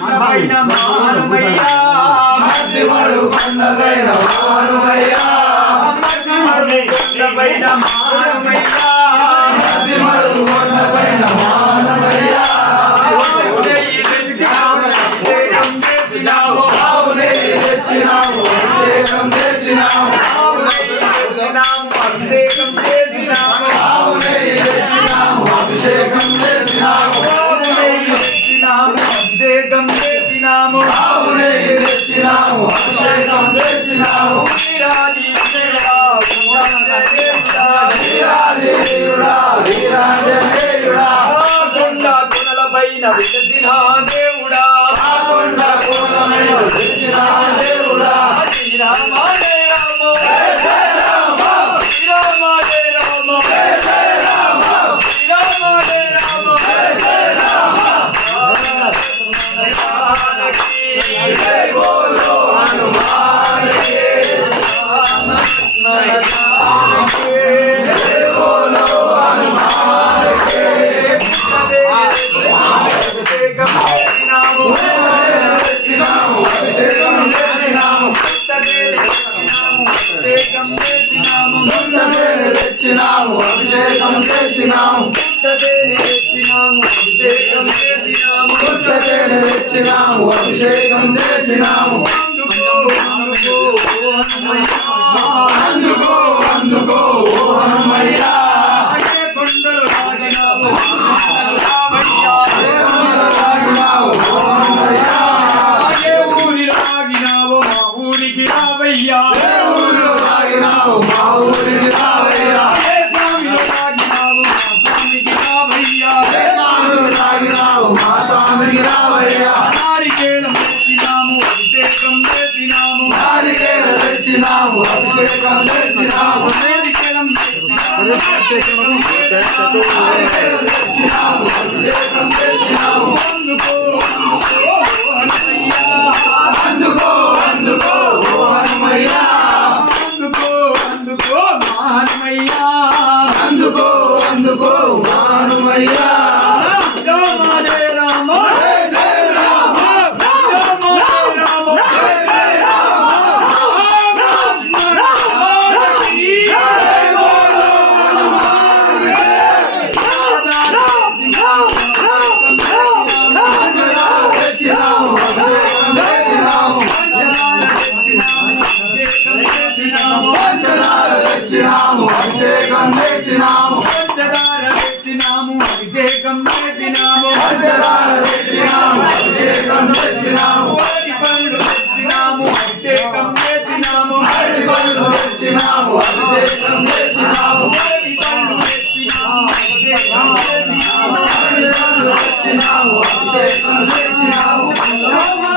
పైన మానుమయ్యా మధ్యమడు కొండ పైన మానుమయ్యా మధ్యమడు కొండ పైన మానుమయ్యా మధ్యమడు కొండ పైన మానుమయ్యా పైన విలసిన దేవుడా కొండ కోణమైన విలసిన దేవుడా శ్రీరామ జయ రామ శ్రీరామ శ్రీరామ జయ రామ శ్రీరామ శ్రీరామ జయ రామ శ్రీరామ జయ బోలో హనుమాన్ కే జయ బోలో హనుమాన్ కే అభిషేకం చేసినాము అందుకో అందుకో హనుమయ్యా కొండలు రాగినావు ఊరి రాగినావు మా ఊరికి రావయ్యా మా ఊరికి రావయ్యా మా స్వామికి రావయ్యా నారికేళం తెచ్చినాము అభిషేకం చేసినాము నారికేళం తెచ్చినాము అభిషేకం చేసినాము నారికేళం తెచ్చినాము అభిషేకం చేసినాము అందుకో హనుమయ్యా అందుకో అందుకో హనుమయ్యా అందుకో అందుకో హనుమయ్యా అందుకో అందుకో హనుమయ్యా అభిషేకం చేసినాము పంచదార తెచ్చినాము అభిషేకం చేసినాము పంచదార తెచ్చినాము అభిషేకం చేసినాము అరటి పండ్లు తెచ్చినాము అభిషేకం చేసినాము అరటి పండ్లు తెచ్చినాము అభిషేకం చేసినాము అరటి పండ్లు తెచ్చినాము అభిషేకం చేసినాము అరటి పండ్లు తెచ్చినాము అభిషేకం చేసినాము